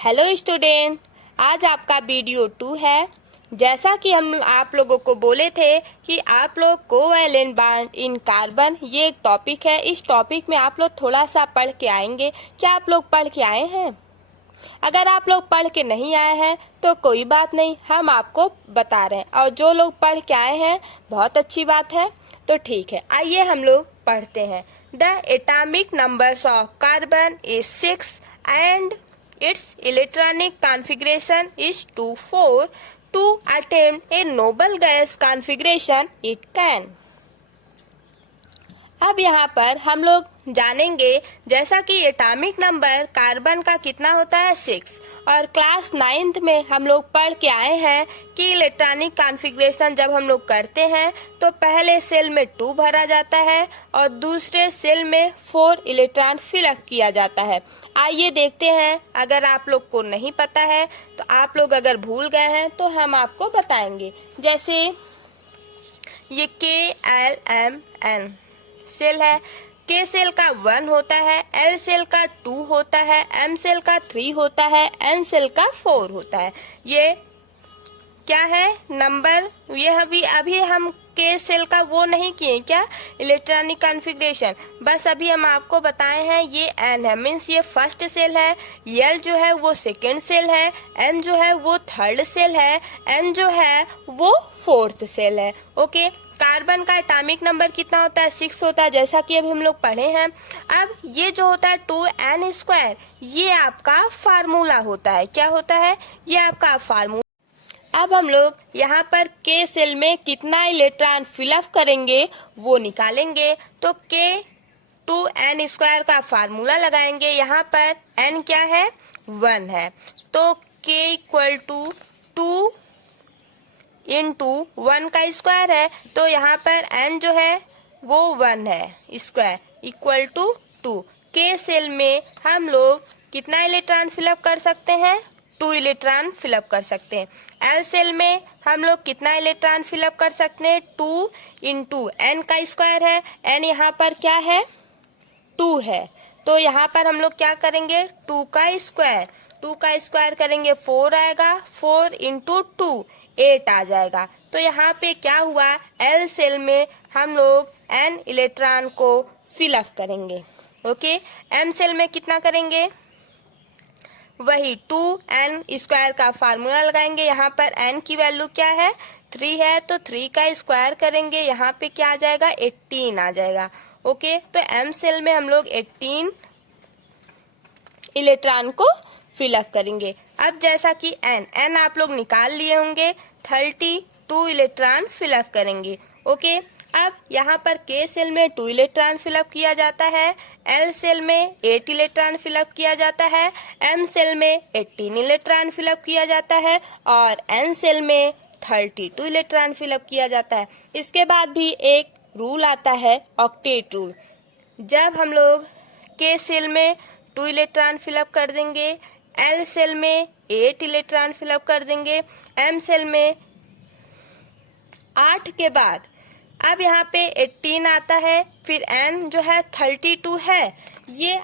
Hello student, आज आपका video 2 है। जैसा कि हम आप लोगों को बोले थे कि आप लोग कोवैलेंट बॉन्ड इन कार्बन ये एक टॉपिक है। इस टॉपिक में आप लोग थोड़ा सा पढ़ के आएंगे। क्या आप लोग पढ़ के आए हैं? अगर आप लोग पढ़ के नहीं आए हैं तो कोई बात नहीं, हम आपको बता रहे हैं। और जो लोग पढ़ के आए हैं बहुत अच्छी बात है। तो ठीक है, आइए हम लोग पढ़ते हैं। The atomic numbers of carbon is 6 and its electronic configuration is 2,4. To attempt a noble gas configuration, it can. अब यहाँ पर हम लोग जानेंगे, जैसा कि एटॉमिक नंबर कार्बन का कितना होता है 6, और क्लास 9th में हम लोग पढ़ के आए हैं कि इलेक्ट्रॉनिक कॉन्फ़िगरेशन जब हम लोग करते हैं तो पहले सेल में 2 भरा जाता है और दूसरे सेल में 4 इलेक्ट्रॉन फिलअप किया जाता है। आइए देखते हैं। अगर आप लोग को नहीं पता है तो आप लोग अगर भूल गए हैं तो हम आपको बताएंगे। जैसे ये KLMN सेल है। K सेल का 1 होता है, L सेल का 2 होता है, M सेल का 3 होता है, N सेल का 4 होता है। ये क्या है नंबर? ये अभी हम K सेल का वो नहीं किए क्या इलेक्ट्रॉनिक कॉन्फ़िगरेशन, बस अभी हम आपको बताए हैं। ये N है, मीन्स ये फर्स्ट सेल है। L जो है वो सेकेंड सेल है, M जो है वो थर्ड सेल है, N जो है वो फोर्थ सेल है। ओके, कार्बन का एटॉमिक नंबर कितना होता है? 6 होता है, जैसा कि अभी हम लोग पढ़े हैं। अब ये जो होता है 2n², ये आपका फार्मूला होता है। क्या होता है? ये आपका फार्मूला। अब हम लोग यहाँ पर K सेल में कितना इलेक्ट्रॉन फिलअप करेंगे वो निकालेंगे। तो K 2n² का फार्मूला लगाएंगे। यहाँ पर n क्या है? 1 है। तो K = 2 इंटू 1 का स्क्वायर है, तो यहाँ पर n जो है वो 1 है square equal to 2। K cell में हम लोग कितना इलेक्ट्रॉन फिलअप कर सकते हैं? 2 इलेक्ट्रॉन फिलअप कर सकते हैं। L सेल में हम लोग कितना इलेक्ट्रॉन फिलअप कर सकते हैं? 2 इंटू n का स्क्वायर है। n यहाँ पर क्या है? 2 है। तो यहाँ पर हम लोग क्या करेंगे? 2 का स्क्वायर करेंगे 4 आएगा। 4 इंटू 2 8 आ जाएगा। तो यहाँ पे क्या हुआ? L सेल में हम लोग n इलेक्ट्रॉन को फिलअप करेंगे। ओके, M सेल में कितना करेंगे? वही 2n² का फार्मूला लगाएंगे। यहाँ पर n की वैल्यू क्या है? 3 है, तो 3 का स्क्वायर करेंगे। यहाँ पे क्या आ जाएगा? 18 आ जाएगा। ओके, तो M सेल में हम लोग 18 इलेक्ट्रॉन को फिलअप करेंगे। अब जैसा कि n आप लोग निकाल लिए होंगे, 32 इलेक्ट्रॉन फिलअप करेंगे। ओके, अब यहाँ पर K सेल में 2 इलेक्ट्रॉन फिलअप किया जाता है, L सेल में 8 इलेक्ट्रॉन फिलअप किया जाता है, M सेल में 18 इलेक्ट्रॉन फिलअप किया जाता है और N सेल में 32 इलेक्ट्रॉन फिलअप किया जाता है। इसके बाद भी एक रूल आता है, ऑक्टेट रूल। जब हम लोग K सेल में 2 इलेक्ट्रॉन फिलअप कर देंगे, L सेल में 8 इलेक्ट्रॉन फिलअप कर देंगे, M सेल में 8 के बाद अब यहाँ पे 18 आता है, फिर N जो है 32 है ये।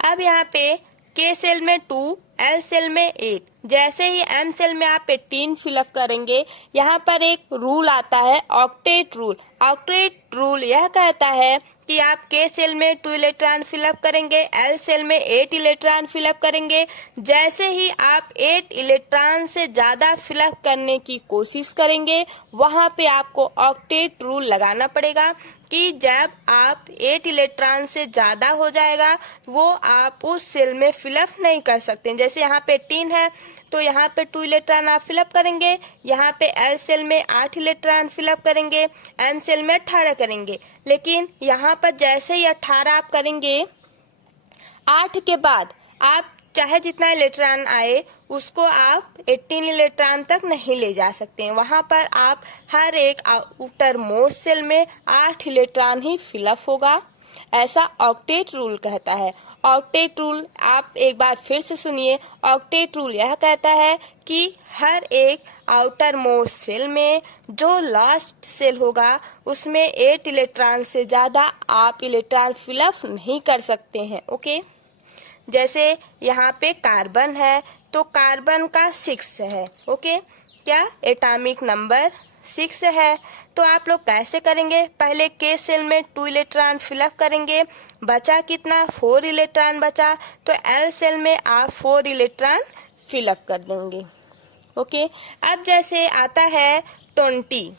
अब यहाँ पे K सेल में 2, L सेल में 8, जैसे ही M सेल में आप 18 फिलअप करेंगे, यहाँ पर एक रूल आता है, ऑक्टेट रूल। ऑक्टेट रूल यह कहता है कि आप K सेल में 2 इलेक्ट्रॉन फिलअप करेंगे, L सेल में 8 इलेक्ट्रॉन फिलअप करेंगे। जैसे ही आप 8 इलेक्ट्रॉन से ज्यादा फिलअप करने की कोशिश करेंगे, वहां पे आपको ऑक्टेट रूल लगाना पड़ेगा कि जब आप 8 इलेक्ट्रॉन से ज्यादा हो जाएगा वो आप उस सेल में फिलअप नहीं कर सकते। जैसे यहाँ पे 18 है, तो यहाँ पे 2 इलेक्ट्रॉन आप फिलअप करेंगे, यहाँ पे L सेल में 8 इलेक्ट्रॉन फिलअप करेंगे, M सेल में 18 करेंगे। लेकिन यहाँ पर जैसे ही 18 आप करेंगे, 8 के बाद आप चाहे जितना इलेक्ट्रॉन आए उसको आप 18 इलेक्ट्रॉन तक नहीं ले जा सकते हैं। वहां पर आप हर एक आउटर मोस्ट सेल में 8 इलेक्ट्रॉन ही फिलअप होगा, ऐसा ऑक्टेट रूल कहता है। ऑक्टेट रूल आप एक बार फिर से सुनिए। ऑक्टेट रूल यह कहता है कि हर एक आउटर मोस्ट सेल में जो लास्ट सेल होगा उसमें 8 इलेक्ट्रॉन से ज्यादा आप इलेक्ट्रॉन फिलअप नहीं कर सकते हैं। ओके, जैसे यहाँ पे कार्बन है तो कार्बन का 6 है। ओके, क्या एटॉमिक नंबर 6 है। तो आप लोग कैसे करेंगे, पहले के सेल में 2 इलेक्ट्रॉन फिलअप करेंगे, बचा कितना 4 इलेक्ट्रॉन बचा, तो एल सेल में आप 4 इलेक्ट्रॉन फिलअप कर देंगे। ओके, अब जैसे आता है 20,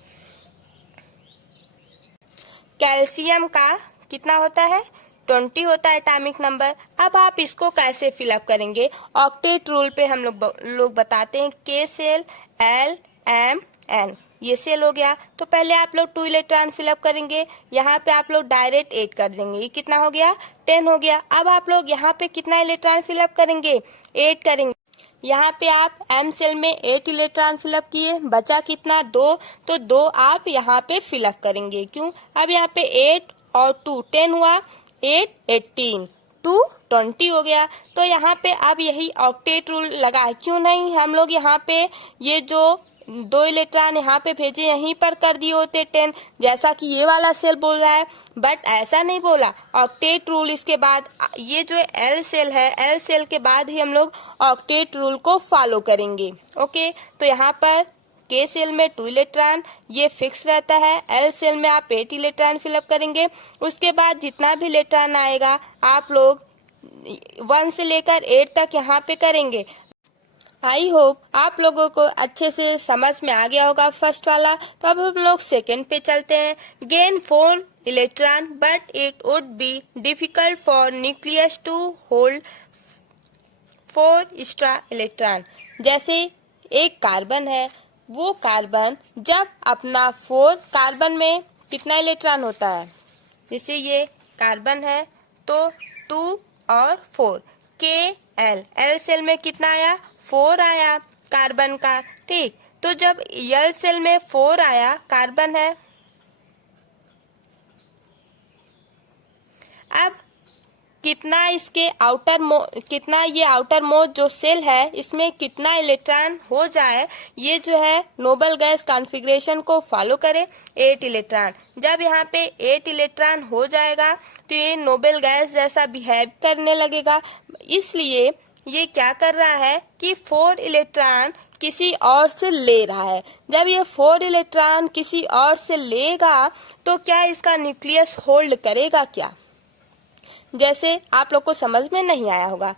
कैल्शियम का कितना होता है 20 होता है एटॉमिक नंबर। अब आप इसको कैसे फिलअप करेंगे, ऑक्टेट रूल पे हम लोग बताते हैं, के सेल एल एम एन, ये सेल हो गया। तो पहले आप लोग 2 इलेक्ट्रॉन फिलअप करेंगे, यहाँ पे आप लोग डायरेक्ट 8 कर देंगे, ये कितना हो गया 10 हो गया। अब आप लोग यहाँ पे कितना इलेक्ट्रॉन फिलअप करेंगे 8 करेंगे। यहाँ पे आप एम सेल में 8 इलेक्ट्रॉन फिलअप किए, बचा कितना 2, तो 2 आप यहाँ पे फिलअप करेंगे। क्यों, अब यहाँ पे 8 और 2 10 हुआ, 8 18 2 20 हो गया। तो यहाँ पे अब यही ऑक्टेट रूल लगा, क्यों नहीं हम लोग यहाँ पे ये जो 2 इलेक्ट्रॉन यहाँ पे भेजे यहीं पर कर दिए होते 10, जैसा कि ये वाला सेल बोल रहा है, बट ऐसा नहीं बोला। ऑक्टेट रूल इसके बाद, ये जो एल सेल है, एल सेल के बाद ही हम लोग ऑक्टेट रूल को फॉलो करेंगे। ओके, तो यहाँ पर के सेल में 2 इलेक्ट्रॉन ये फिक्स रहता है, एल सेल में आप 8 इलेक्ट्रॉन फिलअप करेंगे। उसके बाद जितना भी इलेक्ट्रॉन आएगा आप लोग 1 से लेकर 8 तक यहाँ पे करेंगे। आई होप आप लोगों को अच्छे से समझ में आ गया होगा फर्स्ट वाला। तो अब हम लोग सेकेंड पे चलते हैं। Gain 4 electron but it would be difficult for nucleus to hold 4 extra electron. जैसे एक कार्बन है, वो कार्बन जब अपना 4, कार्बन में कितना इलेक्ट्रॉन होता है, जैसे ये कार्बन है तो 2 और 4, के एल, एल सेल में कितना आया 4 आया कार्बन का, ठीक। तो जब एल सेल में 4 आया कार्बन है, अब कितना इसके कितना ये आउटर मोस्ट जो सेल है इसमें कितना इलेक्ट्रॉन हो जाए, ये जो है नोबल गैस कॉन्फ़िगरेशन को फॉलो करे 8 इलेक्ट्रॉन। जब यहाँ पे 8 इलेक्ट्रॉन हो जाएगा तो ये नोबल गैस जैसा बिहेव करने लगेगा। इसलिए ये क्या कर रहा है कि 4 इलेक्ट्रॉन किसी और से ले रहा है। जब ये 4 इलेक्ट्रॉन किसी और से लेगा तो क्या इसका न्यूक्लियस होल्ड करेगा क्या, जैसे आप लोग को समझ में नहीं आया होगा,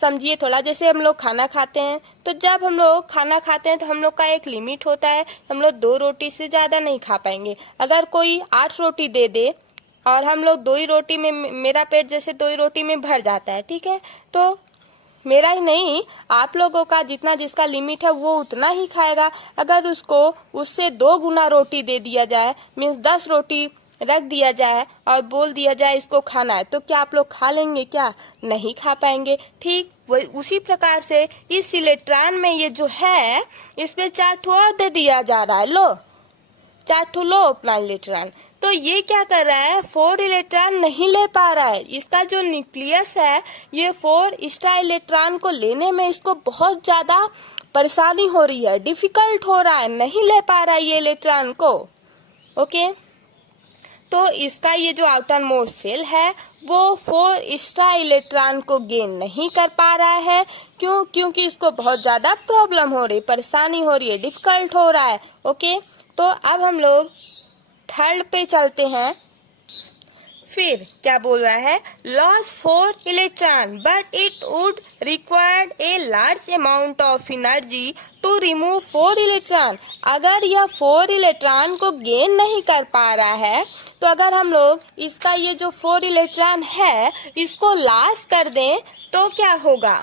समझिए थोड़ा। जैसे हम लोग खाना खाते हैं, तो जब हम लोग खाना खाते हैं तो हम लोग का एक लिमिट होता है, हम लोग 2 रोटी से ज्यादा नहीं खा पाएंगे। अगर कोई 8 रोटी दे दे और हम लोग 2 ही रोटी में, मेरा पेट जैसे 2 ही रोटी में भर जाता है, ठीक है, तो मेरा ही नहीं आप लोगों का जितना जिसका लिमिट है वो उतना ही खाएगा। अगर उसको उससे 2 गुना रोटी दे दिया जाए, मीन्स 10 रोटी रख दिया जाए और बोल दिया जाए इसको खाना है, तो क्या आप लोग खा लेंगे, क्या नहीं खा पाएंगे। ठीक वही उसी प्रकार से इस इलेक्ट्रॉन में ये जो है इसमें 4 ठो और दे दिया जा रहा है, लो 4 ठो लो अपना इलेक्ट्रॉन। तो ये क्या कर रहा है 4 इलेक्ट्रॉन नहीं ले पा रहा है, इसका जो न्यूक्लियस है ये 4 एक्स्ट्रा इलेक्ट्रॉन को लेने में इसको बहुत ज्यादा परेशानी हो रही है, डिफिकल्ट हो रहा है, नहीं ले पा रहा है ये इलेक्ट्रॉन को। ओके, तो इसका ये जो आउटर मोस्ट सेल है वो 4 एक्स्ट्रा इलेक्ट्रॉन को गेन नहीं कर पा रहा है। क्यों, क्योंकि इसको बहुत ज्यादा प्रॉब्लम हो रही, परेशानी हो रही है, डिफिकल्ट हो रहा है। ओके, तो अब हम लोग थर्ड पे चलते हैं। फिर क्या बोल रहा है, loss 4 electron but it would required a large amount of energy to remove 4 electron. अगर यह 4 इलेक्ट्रॉन को गेन नहीं कर पा रहा है, तो अगर हम लोग इसका ये जो 4 इलेक्ट्रॉन है इसको लॉस कर दें तो क्या होगा,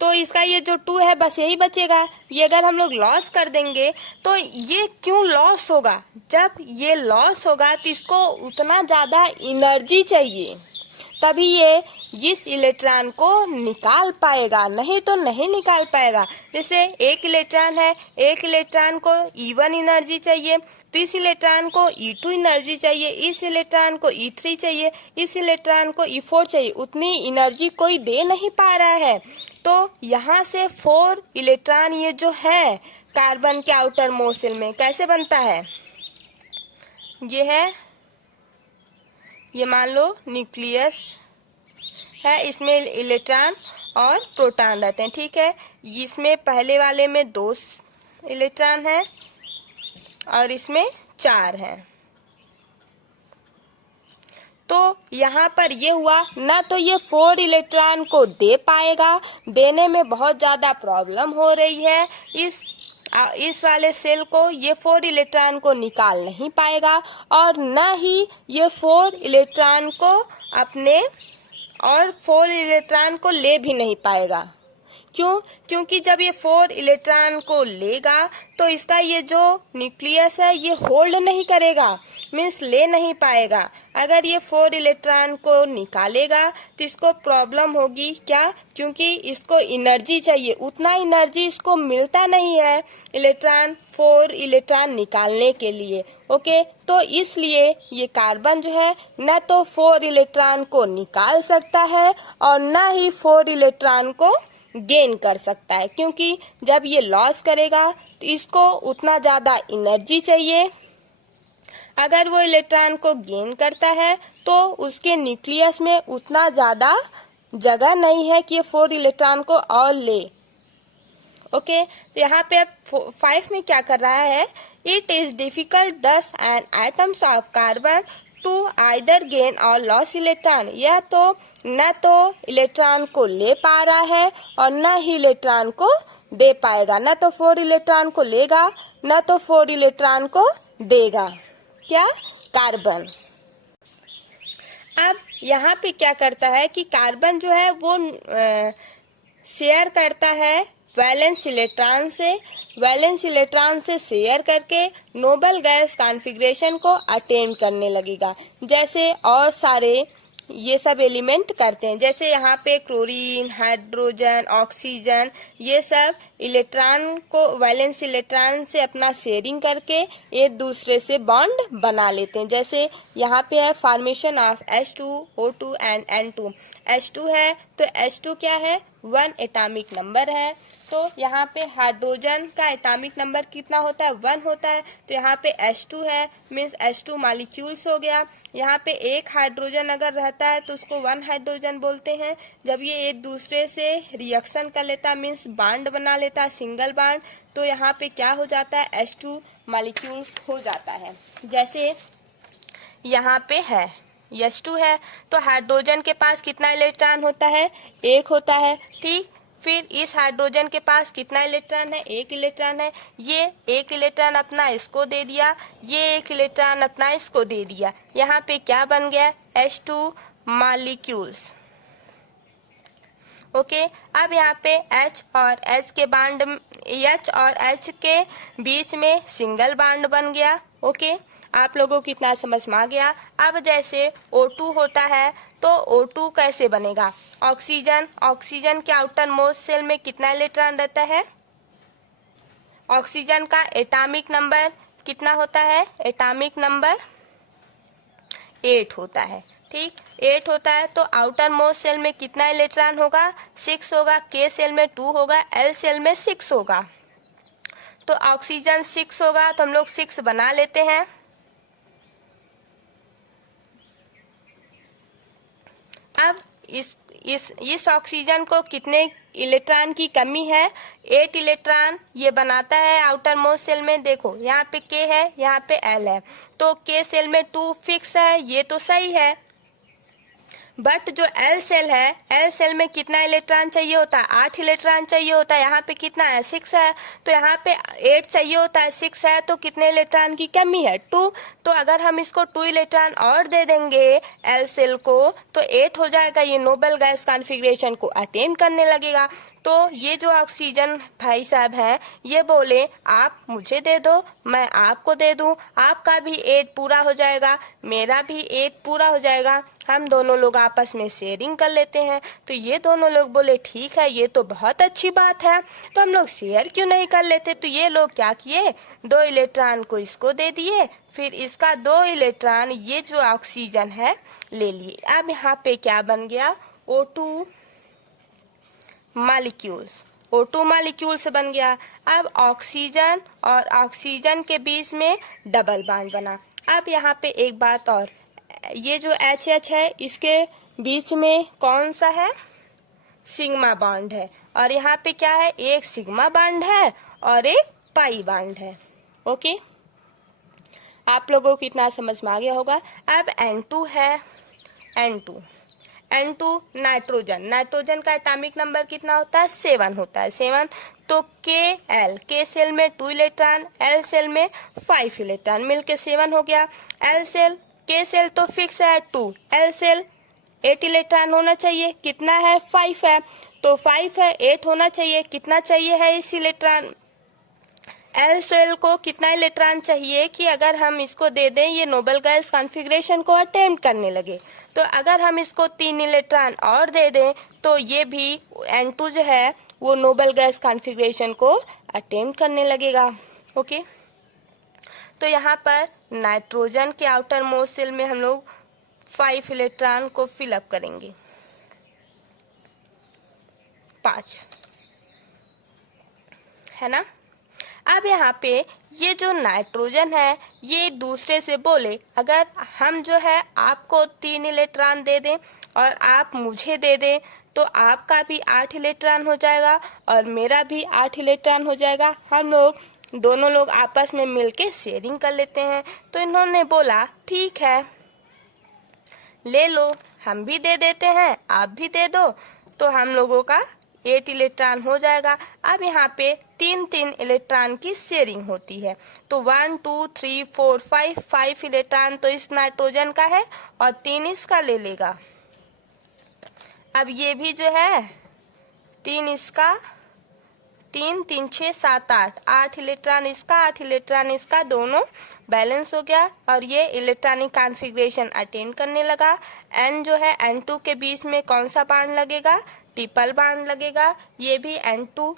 तो इसका ये जो 2 है बस यही बचेगा। ये अगर हम लोग लॉस कर देंगे तो ये क्यों लॉस होगा, जब ये लॉस होगा तो इसको उतना ज्यादा एनर्जी चाहिए, तभी ये इस इलेक्ट्रॉन को निकाल पाएगा, नहीं तो नहीं निकाल पाएगा। जैसे एक इलेक्ट्रॉन है, एक इलेक्ट्रॉन को E1 एनर्जी चाहिए, तो इस इलेक्ट्रॉन को E2 एनर्जी चाहिए, इस इलेक्ट्रॉन को E3 चाहिए, इस इलेक्ट्रॉन को E4 चाहिए, उतनी एनर्जी कोई दे नहीं पा रहा है। तो यहाँ से 4 इलेक्ट्रॉन ये जो है कार्बन के आउटर मोस्ट शेल में कैसे बनता है, ये है, ये मान लो न्यूक्लियस है, इसमें इलेक्ट्रॉन और प्रोटॉन रहते हैं, ठीक है। इसमें पहले वाले में 2 इलेक्ट्रॉन है और इसमें 4 है। तो यहाँ पर ये हुआ ना, तो ये 4 इलेक्ट्रॉन को दे पाएगा, देने में बहुत ज्यादा प्रॉब्लम हो रही है। इस वाले सेल को ये 4 इलेक्ट्रॉन को निकाल नहीं पाएगा और न ही ये 4 इलेक्ट्रॉन को अपने और 4 इलेक्ट्रॉन को ले भी नहीं पाएगा। क्यों? क्योंकि जब ये 4 इलेक्ट्रॉन को लेगा तो इसका ये जो न्यूक्लियस है ये होल्ड नहीं करेगा, मीन्स ले नहीं पाएगा। अगर ये 4 इलेक्ट्रॉन को निकालेगा तो इसको प्रॉब्लम होगी। क्या? क्योंकि इसको एनर्जी चाहिए, उतना एनर्जी इसको मिलता नहीं है 4 इलेक्ट्रॉन निकालने के लिए। ओके, तो इसलिए ये कार्बन जो है न तो 4 इलेक्ट्रॉन को निकाल सकता है और न ही 4 इलेक्ट्रॉन को गेन कर सकता है, क्योंकि जब ये लॉस करेगा तो इसको उतना ज्यादा एनर्जी चाहिए। अगर वो इलेक्ट्रॉन को गेन करता है तो उसके न्यूक्लियस में उतना ज्यादा जगह नहीं है कि ये 4 इलेक्ट्रॉन को और ले। ओके, तो यहाँ पे अब 5 में क्या कर रहा है, it is difficult thus an atoms of carbon to either gain और लॉस इलेक्ट्रॉन। यह तो न तो इलेक्ट्रॉन को ले पा रहा है और न ही इलेक्ट्रॉन को दे पाएगा, न तो 4 इलेक्ट्रॉन को लेगा न तो 4 इलेक्ट्रॉन को देगा। क्या? कार्बन। अब यहाँ पे क्या करता है कि कार्बन जो है वो शेयर करता है वैलेंस इलेक्ट्रॉन से शेयर करके नोबल गैस कॉन्फ़िगरेशन को अटेन करने लगेगा, जैसे और सारे ये सब एलिमेंट करते हैं। जैसे यहाँ पे क्लोरीन, हाइड्रोजन, ऑक्सीजन, ये सब इलेक्ट्रॉन को वैलेंस इलेक्ट्रॉन से अपना शेयरिंग करके एक दूसरे से बॉन्ड बना लेते हैं। जैसे यहाँ पे है formation of H2O2 and N2। H2 है तो H2 क्या है, 1 एटॉमिक नंबर है। तो यहाँ पे हाइड्रोजन का एटॉमिक नंबर कितना होता है, 1 होता है। तो यहाँ पे H2 है, मीन्स H2 मॉलिक्यूल्स हो गया। यहाँ पे एक हाइड्रोजन अगर रहता है तो उसको 1 हाइड्रोजन बोलते हैं। जब ये एक दूसरे से रिएक्शन कर लेता, मीन्स बांड बना लेता, सिंगल बांड, तो यहाँ पे क्या हो जाता है, H2 मॉलिक्यूल्स हो जाता है। जैसे यहाँ पे है H2 है तो हाइड्रोजन के पास कितना इलेक्ट्रॉन होता है, 1 होता है, ठीक। फिर इस हाइड्रोजन के पास कितना इलेक्ट्रॉन है, 1 इलेक्ट्रॉन है। ये 1 इलेक्ट्रॉन अपना इसको दे दिया, ये 1 इलेक्ट्रॉन अपना इसको दे दिया। यहाँ पे क्या बन गया, H2 मॉलिक्यूल्स। ओके, अब यहाँ पे H और H के बीच में सिंगल बांड बन गया। ओके, आप लोगों को कितना समझ में आ गया। अब जैसे O2 होता है तो O2 कैसे बनेगा, ऑक्सीजन के आउटर मोस्ट सेल में कितना इलेक्ट्रॉन रहता है, ऑक्सीजन का एटॉमिक नंबर कितना होता है, एटॉमिक नंबर 8 होता है, ठीक, 8 होता है। तो आउटर मोस्ट सेल में कितना इलेक्ट्रॉन होगा, 6 होगा। K सेल में 2 होगा, L सेल में 6 होगा। तो ऑक्सीजन 6 होगा तो हम लोग 6 बना लेते हैं। अब इस ऑक्सीजन को कितने इलेक्ट्रॉन की कमी है, 8 इलेक्ट्रॉन ये बनाता है आउटर मोस्ट सेल में। देखो यहाँ पे K है, यहाँ पे L है, तो K सेल में 2 फिक्स है, ये तो सही है। बट जो L सेल है, L सेल में कितना इलेक्ट्रॉन चाहिए होता है, 8 इलेक्ट्रॉन चाहिए होता है। यहाँ पे कितना है, 6 है, तो यहाँ पे 8 चाहिए होता है, 6 है, तो कितने इलेक्ट्रॉन की कमी है, 2। तो अगर हम इसको 2 इलेक्ट्रॉन और दे देंगे L सेल को तो 8 हो जाएगा, ये नोबल गैस कॉन्फ़िगरेशन को अटेन करने लगेगा। तो ये जो ऑक्सीजन भाई साहब हैं ये बोले आप मुझे दे दो, मैं आपको दे दूं, आपका भी 8 पूरा हो जाएगा, मेरा भी 8 पूरा हो जाएगा, हम दोनों लोग आपस में शेयरिंग कर लेते हैं। तो ये दोनों लोग बोले ठीक है, ये तो बहुत अच्छी बात है, तो हम लोग शेयर क्यों नहीं कर लेते। तो ये लोग क्या किए, 2 इलेक्ट्रॉन को इसको दे दिए, फिर इसका 2 इलेक्ट्रॉन ये जो ऑक्सीजन है ले लिए। अब यहाँ पे क्या बन गया, O2 मॉलिक्यूल्स बन गया। अब ऑक्सीजन और ऑक्सीजन के बीच में डबल बॉन्ड बना। अब यहाँ पे एक बात और, ये जो HH है इसके बीच में कौन सा है, सिग्मा बॉन्ड है, और यहाँ पे क्या है, एक सिग्मा बॉन्ड है और एक पाई बॉन्ड है। ओके, आप लोगों को इतना समझ में आ गया होगा। अब N2 है, N2 नाइट्रोजन का एटॉमिक नंबर कितना होता है, 7 होता है, 7। तो के सेल में 2 इलेक्ट्रॉन, L सेल में 5 इलेक्ट्रॉन, मिलके 7 हो गया। के सेल तो फिक्स है 2, L सेल 8 इलेक्ट्रॉन होना चाहिए, कितना है, 5 है, तो 5 है, 8 होना चाहिए, कितना चाहिए है इस इलेक्ट्रॉन, L सेल को कितना इलेक्ट्रॉन चाहिए कि अगर हम इसको दे दें ये नोबल गैस कॉन्फ़िगरेशन को अटेम्प्ट करने लगे। तो अगर हम इसको 3 इलेक्ट्रॉन और दे दें तो ये भी N2 जो है वो नोबल गैस कॉन्फ़िगरेशन को अटेम्प्ट करने लगेगा। ओके, तो यहाँ पर नाइट्रोजन के आउटर मोस्ट सेल में हम लोग 5 इलेक्ट्रॉन को फिलअप करेंगे, 5 है ना। अब यहाँ पे ये जो नाइट्रोजन है ये दूसरे से बोले, अगर हम जो है आपको 3 इलेक्ट्रॉन दे दें और आप मुझे दे दें तो आपका भी 8 इलेक्ट्रॉन हो जाएगा और मेरा भी 8 इलेक्ट्रॉन हो जाएगा। हम लोग दोनों लोग आपस में मिलके शेयरिंग कर लेते हैं। तो इन्होंने बोला ठीक है ले लो, हम भी दे देते हैं, आप भी दे दो, तो हम लोगों का 8 इलेक्ट्रॉन हो जाएगा। अब यहाँ पे 3 इलेक्ट्रॉन की शेयरिंग होती है, तो 1 2 3 4 5 इलेक्ट्रॉन तो इस नाइट्रोजन का है और 3 इसका ले लेगा। अब ये भी जो है 3 इसका, 3 3 6 7 8 इलेक्ट्रॉन इसका, 8 इलेक्ट्रॉन इसका, दोनों बैलेंस हो गया और ये इलेक्ट्रॉनिक कॉन्फ़िगरेशन अटेंड करने लगा। N जो है N2 के बीच में कौन सा बॉन्ड लगेगा, ट्रिपल बॉन्ड लगेगा। ये भी N2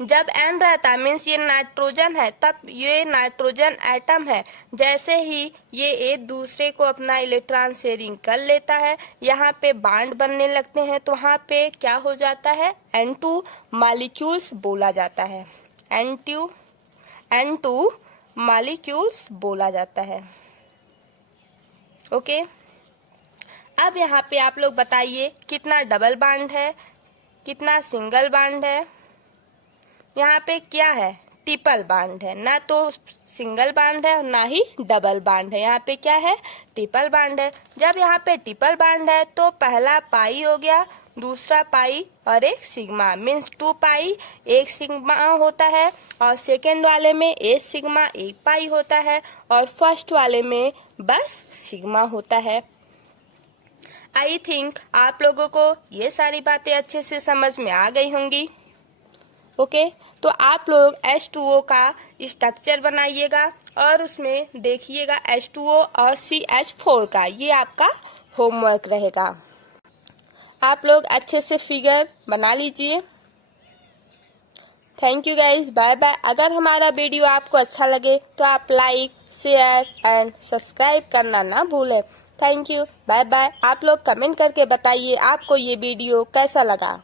जब N रहता मीन्स ये नाइट्रोजन है, तब ये नाइट्रोजन एटम है, जैसे ही ये एक दूसरे को अपना इलेक्ट्रॉन शेयरिंग कर लेता है, यहाँ पे बॉन्ड बनने लगते हैं, तो वहाँ पे क्या हो जाता है, N2 मॉलिक्यूल्स बोला जाता है, N2 मॉलिक्यूल्स बोला जाता है। ओके, अब यहाँ पे आप लोग बताइए कितना डबल बॉन्ड है, कितना सिंगल बॉन्ड है। यहाँ पे क्या है, ट्रिपल बॉन्ड है, ना तो सिंगल बॉन्ड है ना ही डबल बॉन्ड है, यहाँ पे क्या है, ट्रिपल बॉन्ड है। जब यहाँ पे ट्रिपल बॉन्ड है तो पहला पाई हो गया, दूसरा पाई और एक सिग्मा, मीन्स 2 पाई 1 सिग्मा होता है, और सेकेंड वाले में 1 सिग्मा 1 पाई होता है, और फर्स्ट वाले में बस सिग्मा होता है। आई थिंक आप लोगों को ये सारी बातें अच्छे से समझ में आ गई होंगी। ओके, तो आप लोग H2O का स्ट्रक्चर बनाइएगा और उसमें देखिएगा H2O और CH4 का, ये आपका होमवर्क रहेगा। आप लोग अच्छे से फिगर बना लीजिए। Thank you guys, bye bye. अगर हमारा वीडियो आपको अच्छा लगे तो आप लाइक, शेयर एंड सब्सक्राइब करना ना भूलें। Thank you, bye bye. आप लोग कमेंट करके बताइए आपको ये वीडियो कैसा लगा।